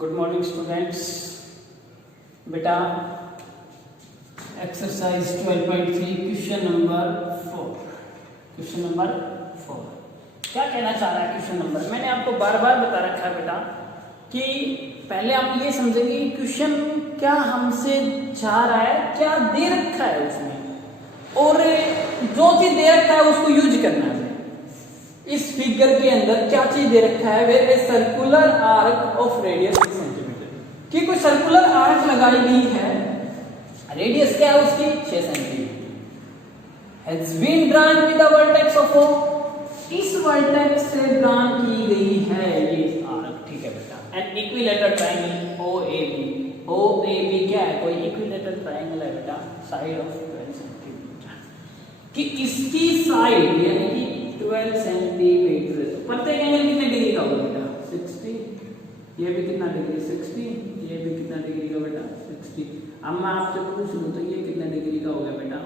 Good morning students. बेटा exercise 12.3 question number 4 क्या कहना चाह रहा है क्वेश्चन नंबर। मैंने आपको बार बार बता रखा है बेटा कि पहले आप ये समझेंगे कि क्वेश्चन क्या हमसे चाह रहा है, क्या दे रखा है उसमें, और जो चीज दे रखा है उसको यूज करना है। इस फिगर के अंदर क्या चीज दे रखा है, where a circular arc of radius 6 centimetre, कि कोई सर्कुलर आर्क लगाई गई है, रेडियस क्या है उसकी 6 centimetre, has been drawn with the vertex of O, इस वर्टेक्स से ड्रॉन की गई है ये आर्क, ठीक है बेटा। एंड इक्विलेटरल ट्रायंगल OAB क्या है, कोई इक्विलेटरल ट्रायंगल है बेटा, साइड ऑफ 12 सेंटीमीटर, कि इसकी साइड यानी कि 12 सेंटीमीटर, तो प्रत्येक एंगल कितने डिग्री का होगा बेटा 60, ये भी कितना डिग्री 60, ये भी कितना डिग्री का बेटा 60। अब मैं आपसे पूछ लूं तो ये कितने डिग्री का हो गया बेटा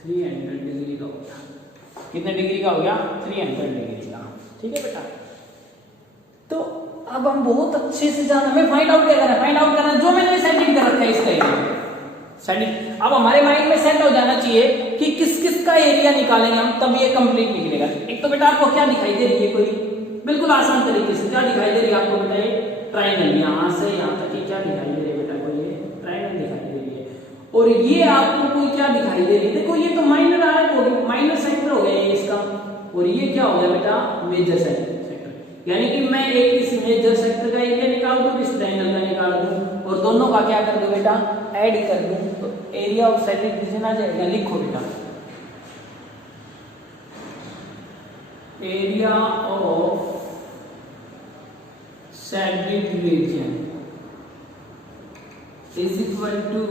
300 डिग्री का हो गया। कितने डिग्री का हो गया 300 डिग्री का, ठीक है बेटा। तो अब हम बहुत अच्छे से जान, हमें फाइंड आउट क्या करना है, फाइंड आउट करना जो मैंने सेटिंग कर रखा है इसका एरिया सेटिंग। अब हमारे माइंड में सेट हो जाना चाहिए कि किस किस का एरिया निकालेंगे हम, तब ये कंप्लीट निकलेगा। एक तो बेटा आपको क्या दिखाई दे रही है, कोई बिल्कुल आसान तरीके से क्या दिखाई दे रही है आपको बेटा, ये ट्रायंगल, यहाँ से यहाँ तक की क्या दिखाई दे रही है बेटा, कोई ये ट्रायंगल दिखाई दे रही है। और ये आपको कोई क्या दिखाई दे रही है, देखो ये तो माइनर आर्क हो गई, माइनर सेक्टर हो गया ये इसका, और ये क्या हो गया बेटा मेजर सेक्टर। यानी कि मैं एक इस मेजर सेक्टर का एरिया निकाल दूं, इस ट्रायंगल का निकाल दूं, और दोनों का क्या कर दूं बेटा ऐड कर दूं, तो एरिया ऑफ साइड रीजन आ जाएगा। लिखो बेटा area of shaded region is equal to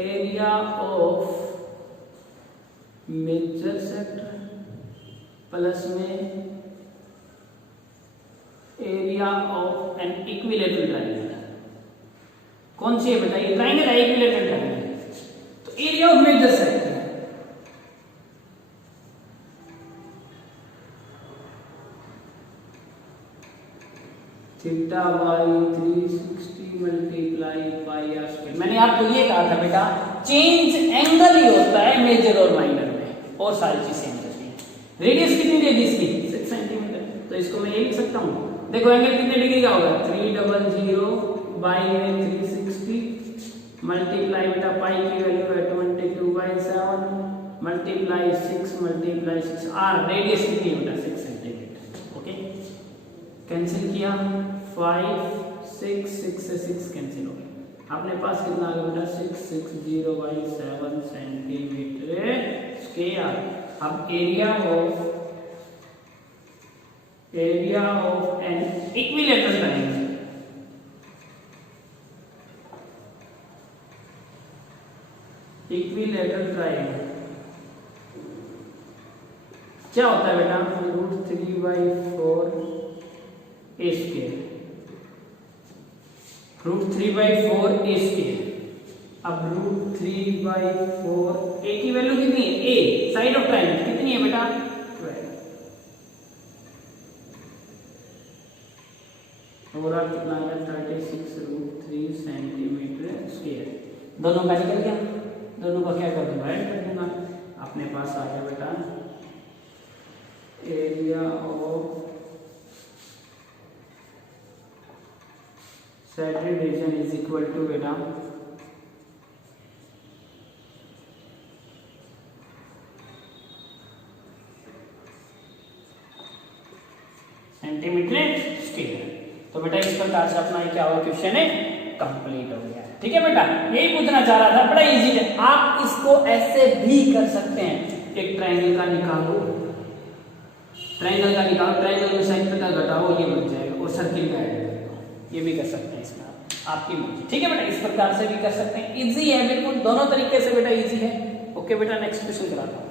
area of major sector plus में area of an equilateral triangle. कौन सी है बेटा, ये ट्रायंगल है इक्विलेटरल ट्रायंगल, तो area of major sector theta by 360 multiply pi r square. मैंने आपको ये कहा था बेटा चेंज एंगल ही होता है मेजर और माइनर में, और सारी चीजें सेम रहती हैं। रेडियस कितनी दे दी इसकी 6 सेंटीमीटर, तो इसको मैं ये लिख सकता हूँ, देखो एंगल कितने डिग्री का होगा 300 बाई में 360 मल्टीप्लाई बेटा पाई की वैल्यू है 22/7 मल्टीप्लाई 6 मल्टीप्लाई 6 आर रेडियस कितनी है बेटा 6 सेंटीमीटर। ओके कैंसिल किया 5 6 6 से 6 कैंसिल हो गया, अपने पास कितना आ गया बेटा 660/7 सेंटीमीटर स्क्वायर। अब area of an equilateral triangle, equilateral triangle क्या होता है बेटा √3/4 a स्क्वायर, √3/4 a स्क्वायर। अब √3/4 a की वैल्यू कितनी है, a साइड ऑफ ट्रायंगल कितनी है बेटा 12, ओवरऑल कितना आ गया 36√3 सेंटीमीटर स्क्वायर। दोनों का निकल गया, दोनों का क्या कर दूंगा ऐड कर दूंगा, अपने पास आ गया बेटा area of shaded region is equal to बेटा सेंटीमीटर स्क्वायर। तो बेटा इस प्रकार से अपना क्या हुआ क्वेश्चन है कंप्लीट हो गया, ठीक है बेटा। यही पूछना चाह रहा था, बड़ा इजी है। आप इसको ऐसे भी कर सकते हैं, एक ट्रायंगल का निकालो, ट्रायंगल में सेंटर का घटाओ, ये बन जाएगा, और सर्किल का ऐड कर दो, ये भी कर सकते हैं इसमें आपकी मर्जी, ठीक है बेटा। इस प्रकार से भी कर सकते हैं, इजी है बिल्कुल, दोनों तरीके से बेटा इजी है। ओके बेटा नेक्स्ट क्वेश्चन कराता हूं।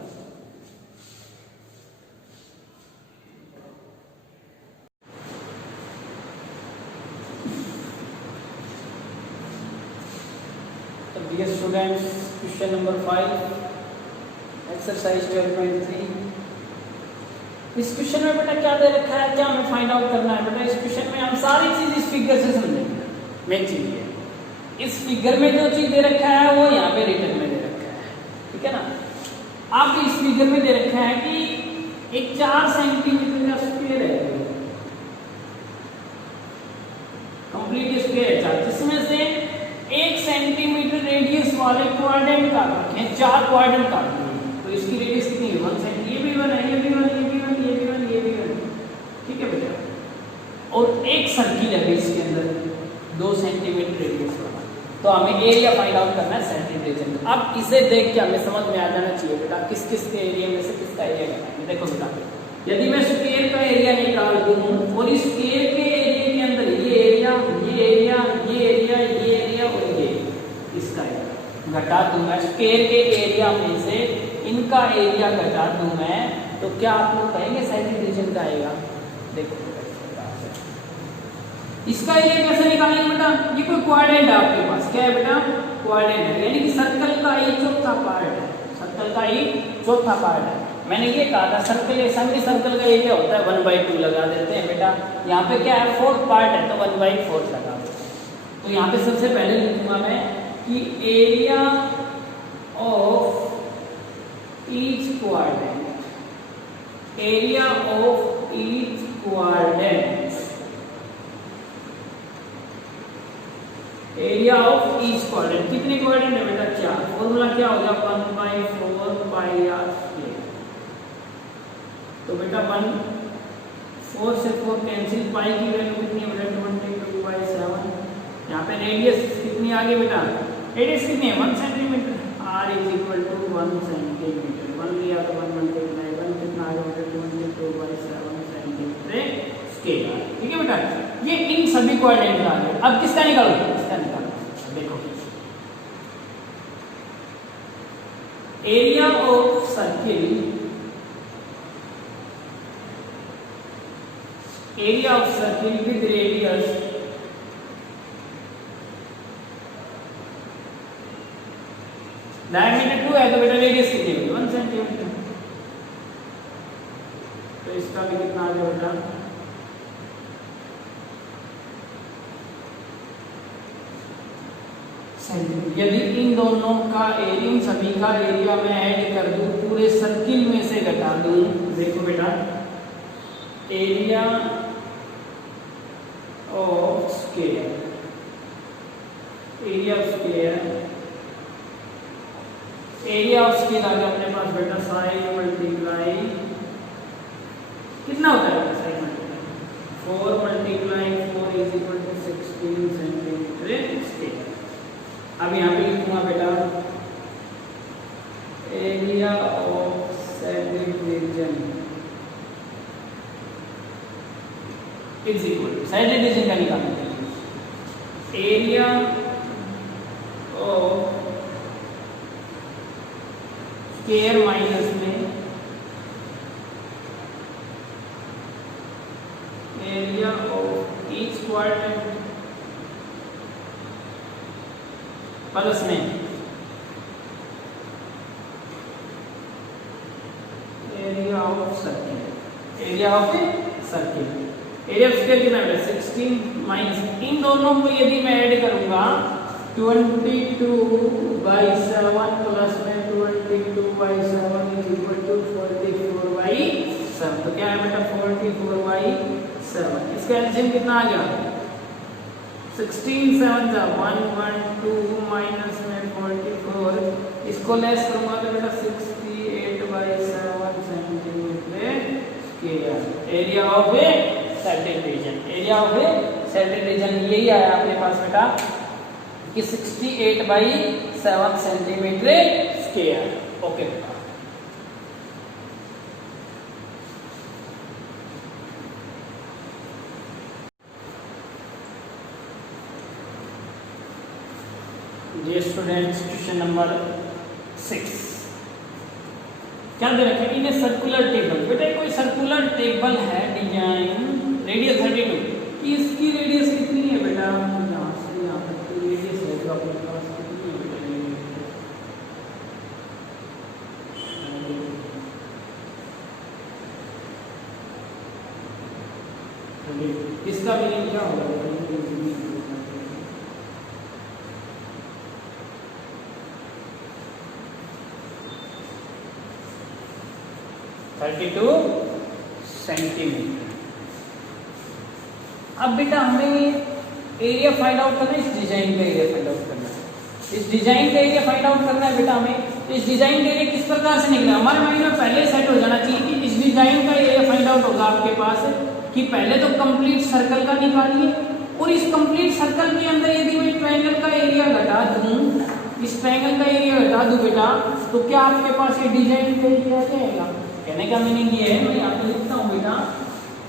Dear students, question number 5, exercise 12.3, इस क्वेश्चन में बेटा क्या दे रखा है, क्या हमें फाइंड आउट करना है बेटा। इस क्वेश्चन में हम सारी चीज इस फिगर से समझेंगे। मेन चीज ये, इस फिगर में जो चीज दे रखा है वो यहाँ पे रिटर्न में दे रखा है, ठीक है ना। अब इस फिगर में दे रखा है कि एक 4 सेंटीमीटर का स्क्वायर है, कंप्लीट स्क्वायर चार्ट, जिसमें से 1 सेंटीमीटर रेडियस वाले क्वाड्रेंट काट रखे हैं, 4 क्वाड्रेंट काट दिए। तो इसकी रेडियस कितनी है, 1 सेंटीमीटर। ये भी 1 है, ये भी 1, ये भी 1, ये भी 1, ये भी 1, ठीक है बेटा। और एक सर्किल है इसके अंदर 2 सेंटीमीटर रेडियस वाला। तो हमें एरिया फाइंड आउट करना है सेंट्रल रीजन का। अब इसे देख के हमें समझ में आ जाना चाहिए बेटा किस किस के एरिया में से किसका एरिया निकालेंगे। देखो बेटा, यदि मैं स्क्वायर का एरिया निकाल दूं और इस स्क्वायर के एरिया के अंदर ये एरिया, ये एरिया, ये एरिया, ये एरिया और ये इसका एरिया घटा दूं मैं, स्क्वायर के एरिया में से इनका एरिया घटा दूं मैं, तो क्या आप लोग कहेंगे सेंट्रल रीजन का आएगा। देखो इसका एरिया कैसे निकालेंगे बेटा, ये कोई क्वाड्रेंट है आपके पास, क्या है बेटा, क्वाड्रेंट है, यानी कि सर्कल का एक चौथा पार्ट है, सर्कल का एक चौथा पार्ट है। मैंने ये कहा था सर्कल, सेमी सर्कल का एरिया होता है 1/2 लगा देते हैं बेटा। यहाँ पे क्या है, 4th पार्ट है तो 1/4 लगा दो। तो यहाँ पे सबसे पहले लिखूंगा मैं कि area of each quadrant, area of each quadrant, area of each quadrant. कितने क्वाड्रेंट है बेटा, 4। फॉर्मूला क्या हो गया, 1/4 पाई आर स्क्वायर। तो बेटा 4 से 4 कैंसिल, पाई की वैल्यू कितनी है बेटा, 22/7। यहाँ पे रेडियस कितनी आ गई बेटा, रेडियस कितनी है, 1 centimetre. r is equal to 1 centimetre, 1 लिया तो 1 मल्टीप्लाई 1 कितना आ गया बेटा, 22/7 सेंटीमीटर स्क्वायर, ठीक है बेटा। ये इन सभी क्वाड्रेंट का आ गया। अब किसका निकालो, इसका निकालो। देखो area of circle, area of circle with radius diameter 2 है तो बेटा रेडियस कितनी है, 1 सेंटीमीटर। तो इसका भी कितना आ गया बेटा, यदि इन दोनों का एरिया, इन सभी का एरिया मैं ऐड कर दूं, पूरे सर्किल में से घटा दूं, देखो बेटा area of square, area of square, area of square आ गया अपने पास बेटा साइड मल्टीप्लाई कितना होता है side multiply 4 multiply 4 is equal to 16 centimetre square. अब यहाँ पे लिखूंगा बेटा area of shaded region is equal to, shaded region का निकालना है, एरिया ऑफ स्क्वायर माइनस में area of each quadrant plus में area of circle, area of circle, area of square कितना है 16 माइनस इन दोनों को यदि मैं ऐड करूंगा 22/7 प्लस में 22/7 इज इक्वल टू 44/7। तो क्या है बेटा 44/7। इसका एलसीएम कितना आ गया 16 7 जा 1 1 2 माइनस में 44, इसको लेस करूंगा तो बेटा 68/7 centimetre square. Area of a certain region, area of a certain region यही आया अपने पास बेटा कि 68/7 सेंटीमीटर स्क्वायर। ओके बेटा, डियर स्टूडेंट्स क्वेश्चन नंबर 6 क्या दे रखा है, इन ए सर्कुलर टेबल। बेटा कोई सर्कुलर टेबल है डिजाइन रेडियस 32 कि इसकी रेडियस कितनी है बेटा, यहाँ से यहाँ तक की रेडियस है जो अपने पास कितनी है बेटा, इसका मीनिंग क्या होगा? 32 सेंटीमीटर। अब बेटा हमें एरिया फाइंड आउट करना है, इस डिजाइन का एरिया फाइंड आउट करना है, इस डिजाइन का एरिया फाइंड आउट करना है बेटा हमें। इस डिजाइन का एरिया किस प्रकार से निकला, हमारे माइंड में पहले सेट हो जाना चाहिए कि इस डिजाइन का एरिया फाइंड आउट होगा आपके पास कि पहले तो कंप्लीट सर्कल का निकालिए, और इस कंप्लीट सर्कल के अंदर यदि मैं ट्रायंगल का एरिया घटा दूं, इस ट्रायंगल का एरिया घटा दूं बेटा, तो क्या आपके पास ये डिजाइन का एरिया आ जाएगा? कहने का मीनिंग ये है, मैं यहाँ पे लिखता हूँ बेटा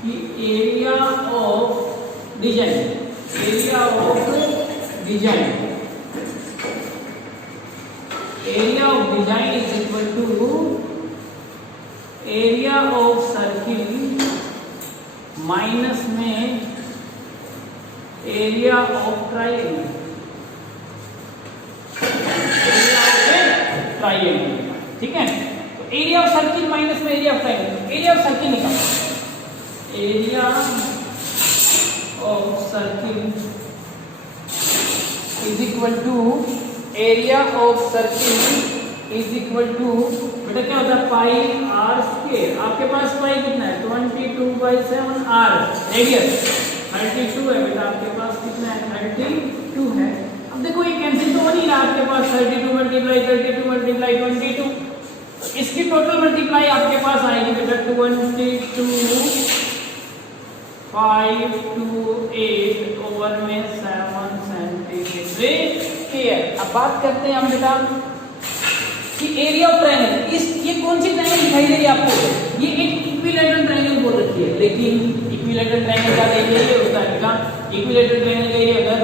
कि area of design, area of design, area of design is equal to area of circle minus में area of triangle, area of triangle, ठीक है। तो एरिया ऑफ सर्किल माइनस में area of triangle, area of circle निकालो, area of circle is equal to area of circle is equal to बेटा क्या होता है पाई आर स्क्वायर। आपके पास पाई कितना है 22/7 आर, रेडियस 32 है बेटा, आपके पास कितना है 32 है। अब देखो ये कैंसिल तो हो नहीं रहा आपके पास, 32 मल्टीप्लाई 32 मल्टीप्लाई 22, तो इसकी टोटल मल्टीप्लाई आपके पास आएगी बेटा 22 528 ओवर में 7 सेंटीमीटर स्क्वायर। अब बात करते हैं हम बेटा कि एरिया ऑफ ट्रायंगल, इस ये कौन सी ट्रायंगल दिखाई दे रही है आपको? ये एक इक्विलैटरल ट्रायंगल बोल रखी है, लेकिन इक्विलैटरल ट्रायंगल का एरिया ये होता है बेटा, इक्विलैटरल ट्रायंगल का एरिया होता है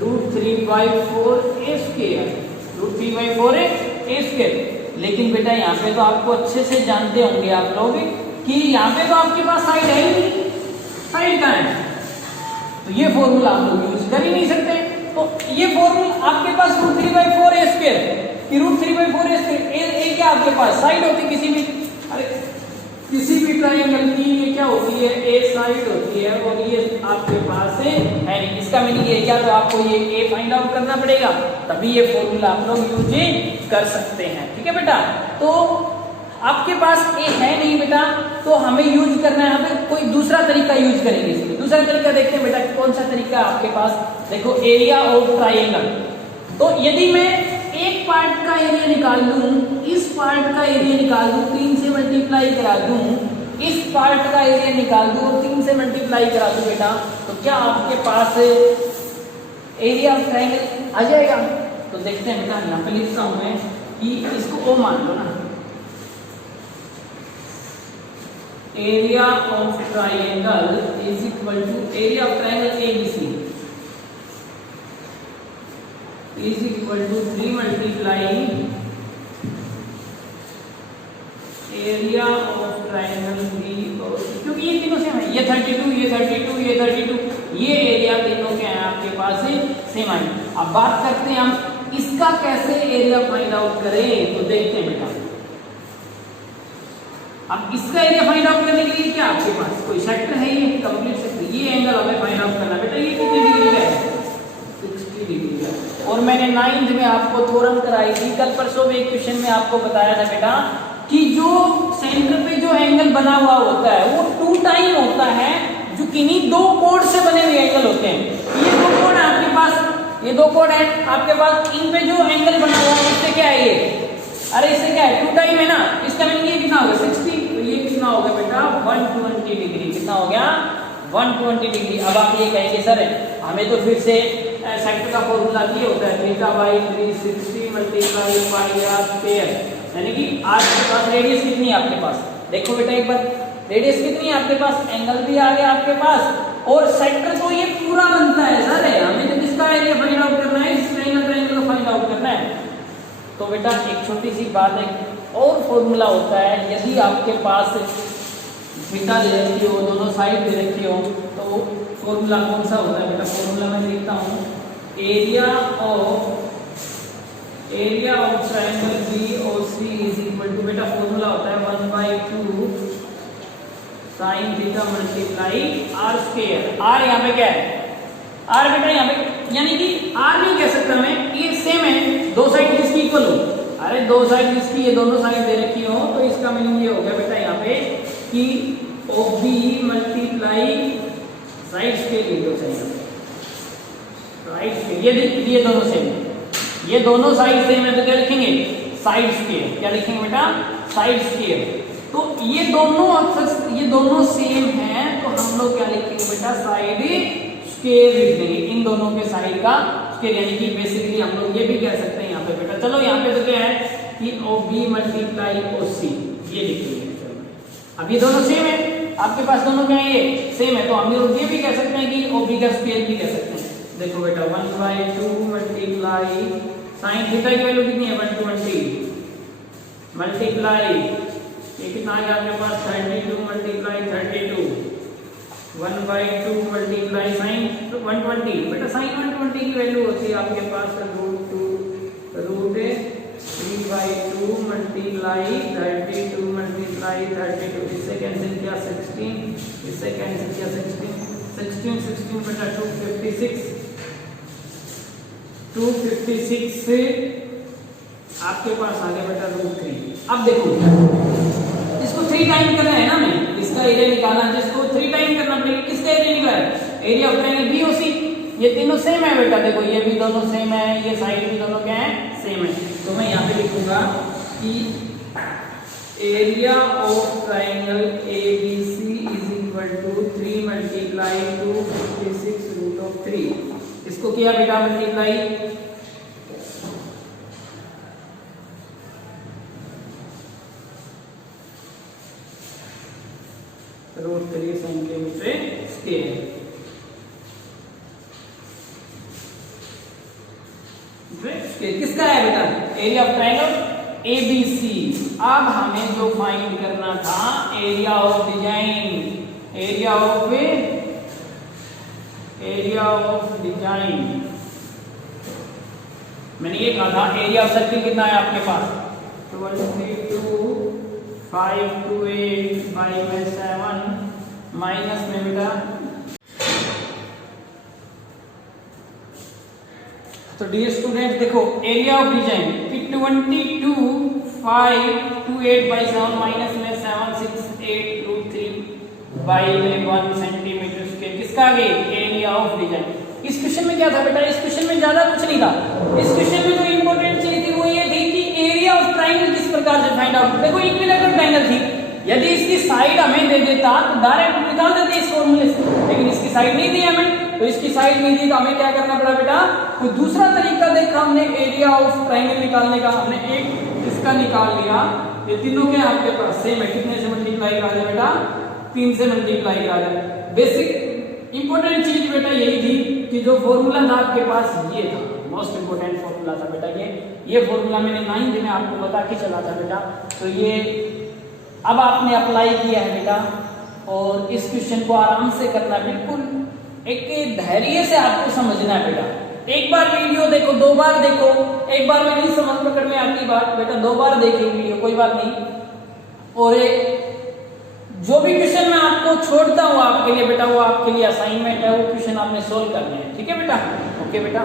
√3/4 a स्क्वायर, √3/4 a स्क्वायर। लेकिन बेटा यहाँ पे तो आपको अच्छे से जानते होंगे आप लोग कि यहाँ पे तो आपके पास साइड है ही नहीं, साइड कहाँ है? तो ये फॉर्मूला आप लोग यूज कर ही नहीं सकते। तो ये फॉर्मूला आपके पास √3/4 a स्क्वायर, कि √3/4 a स्क्वायर, ए क्या आपके पास साइड होती किसी भी, अरे किसी भी ट्रायंगल की ये क्या होती है, ए साइड होती है, और ये आपके पास है नहीं। इसका मीनिंग ये क्या, तो आपको ये ए फाइंड आउट करना पड़ेगा, तभी ये फॉर्मूला आप लोग यूज कर सकते हैं, ठीक है बेटा। तो आपके पास ए है नहीं बेटा, तो हमें यूज करना है, हमें कोई दूसरा तरीका यूज करेंगे इसमें। दूसरा तरीका देखते हैं बेटा कौन सा तरीका आपके पास, देखो एरिया ऑफ ट्रायंगल। तो यदि मैं एक पार्ट का एरिया निकाल दूं, इस पार्ट का एरिया निकाल दूं, 3 से मल्टीप्लाई करा दूं, इस पार्ट का एरिया निकाल दूं और 3 से मल्टीप्लाई करा दूं बेटा, तो क्या आपके पास एरिया ऑफ ट्रायंगल आ जाएगा? तो देखते हैं बेटा, यहाँ पे लिखता हूं मैं कि इसको ओ मान लो ना, area of triangle is equal to area of triangle ABC is equal to 3 multiply area of triangle B, क्योंकि ये तीनों सेम है, ये 32 ये 32 ये 32, ये एरिया तीनों के हैं आपके पास सेम है। अब बात करते हैं हम इसका कैसे एरिया फाइंड आउट करें, तो देखते हैं बेटा। अब इसका एरिया फाइंड आउट करने के लिए क्या आपके पास कोई सेक्टर है, ये कंप्लीट सेक्टर, ये एंगल हमें फाइंड आउट करना बेटा, ये कितने डिग्री का है 60 डिग्री का। और मैंने 9th में आपको थ्योरम कराई थी, कल परसों में एक क्वेश्चन में आपको बताया था बेटा कि जो सेंटर पे जो एंगल बना हुआ होता है वो 2 टाइम होता है, जो किन्हीं 2 कोड से बने हुए एंगल होते हैं। ये 2 कोड है आपके पास, ये 2 कोड है आपके पास, इन पे जो एंगल बना हुआ है इससे क्या है ये, अरे इससे क्या है 2 टाइम है ना, इसका मीनिंग ये कितना होगा 60, तो ये कितना होगा बेटा 120 डिग्री, कितना हो गया 120 डिग्री। अब आप ये कहेंगे सर हमें तो फिर से सेक्टर का फॉर्मूला ये होता है θ/360 मल्टीप्लाई पाई r स्क्वायर, यानी कि r के पास रेडियस कितनी है आपके पास, देखो बेटा एक बार रेडियस कितनी है आपके पास, एंगल भी आ गया आपके पास, और सेक्टर तो ये पूरा बनता है सर, हमें तो किसका एरिया फाइंड आउट करना है, इस ट्रायंगल का फाइंड आउट करना है। तो बेटा एक छोटी सी बात है, और फॉर्मूला होता है, यदि आपके पास थीटा दे रखी हो, दोनों साइड दे रखी हो, तो फॉर्मूला कौन सा होता है बेटा, फॉर्मूला मैं लिखता हूँ area of triangle BOC is equal to, बेटा फॉर्मूला होता है 1/2 sine theta multiply r square. R यहाँ पे क्या है, आर बेटा यहाँ पे, यानी कि आर नहीं कह सकता मैं, ये सेम है, दो साइड जिसकी इक्वल हो। अरे दो साइड जिसकी ये दोनों साइड दे रखी हो तो इसका मीनिंग ये हो गया बेटा यहाँ पे कि OB मल्टीप्लाई साइड स्क्वायर लिख दो सही, राइट स्क्वायर, ये दोनों सेम है, ये दोनों साइड सेम है तो क्या लिखेंगे, साइड स्क्वायर। क्या लिखेंगे बेटा, साइड स्क्वायर। तो ये दोनों सेम हैं तो हम लोग क्या लिखेंगे बेटा, साइड स्क्वायर लिख देंगे, इन दोनों के साइड का स्क्वायर, यानी कि बेसिकली हम लोग ये भी कह सकते हैं यहाँ पे बेटा। चलो यहाँ पे तो क्या है कि OB मल्टीप्लाई OC ये लिखेंगे। अब ये दोनों सेम है, आपके पास दोनों क्या है, ये सेम है, तो हम लोग ये भी कह सकते हैं कि OB का स्क्वायर भी कह सकते हैं। देखो बेटा 1/2 मल्टीप्लाई साइन थीटा की वैल्यू कितनी है 120 मल्टीप्लाई ये कितना आ गया आपके पास 32 मल्टीप्लाई 32 1/2 मल्टीप्लाई साइन 120 बेटा साइन 120 की वैल्यू होती है आपके पास √3/2 मल्टीप्लाई 32 मल्टीप्लाई 32 इससे कैंसिल किया 16 इससे कैंसिल किया 16 बेटा 256 से आपके पास आ गया बेटा √3। अब देखो इसको 3 टाइम करना है ना, मैं इसका एरिया निकालना है, जिसको 3 टाइम करना पड़ेगा। किसका एरिया निकला है, एरिया ऑफ ट्रायंगल BOC। ये तीनों सेम है बेटा, देखो ये भी दोनों सेम है, ये साइड भी दोनों क्या है, सेम है। तो मैं यहाँ पे लिखूंगा कि area of triangle ABC is equal to 3 multiply 256 √3। इसको किया बेटा मल्टीप्लाई, √3 सेंटीमीटर स्क्वायर। किसका है बेटा, एरिया ऑफ ट्रायंगल ABC। अब हमें जो फाइंड करना था area of design, area of design, मैंने ये कहा था एरिया ऑफ सर्किल कितना है आपके पास 22,528/7 माइनस में बेटा, तो डियर स्टूडेंट देखो एरिया ऑफ डिजाइन कि 22,528/7 माइनस में 768√3/1 सेंटीमीटर स्क्वायर। किसका आगे, एरिया ऑफ डिजाइन। इस क्वेश्चन में क्या था बेटा, इस क्वेश्चन में ज्यादा कुछ नहीं था। इस क्वेश्चन में जो इंपॉर्टेंट चीज थी वो ये थी कि एरिया ऑफ ट्रायंगल किस प्रकार से फाइंड आउट। देखो इक्विलैटरल ट्रायंगल थी, यदि इसकी साइड हमें दे देता तो डायरेक्ट निकाल देते इस फॉर्मूले से, लेकिन इसकी साइड नहीं दी हमें, तो इसकी साइड नहीं दी तो हमें क्या करना पड़ा बेटा, कोई दूसरा तरीका देखा हमने एरिया ऑफ ट्रायंगल निकालने का। हमने एक इसका निकाल लिया, ये तीनों के आपके पास सेम है, कितने से मल्टीप्लाई करा जाए बेटा, 3 से मल्टीप्लाई करा जाए। बेसिक इंपॉर्टेंट चीज बेटा यही थी कि जो फॉर्मूला था आपके पास ये था, मोस्ट इंपोर्टेंट फॉर्मूला था बेटा ये फॉर्मूला मैंने 9th में आपको बता के चला था बेटा। तो ये अब आपने अप्लाई किया है बेटा, और इस क्वेश्चन को आराम से करना, बिल्कुल एक धैर्य से आपको समझना है बेटा। एक बार वीडियो देखो, 2 बार देखो, एक बार में नहीं समझ पकड़ में आती बात बेटा, 2 बार देखिए वीडियो, कोई बात नहीं। और जो भी क्वेश्चन मैं आपको छोड़ता हूँ आपके लिए बेटा, वो आपके लिए असाइनमेंट है, वो क्वेश्चन आपने सोल्व करने हैं, ठीक है बेटा, ओके बेटा।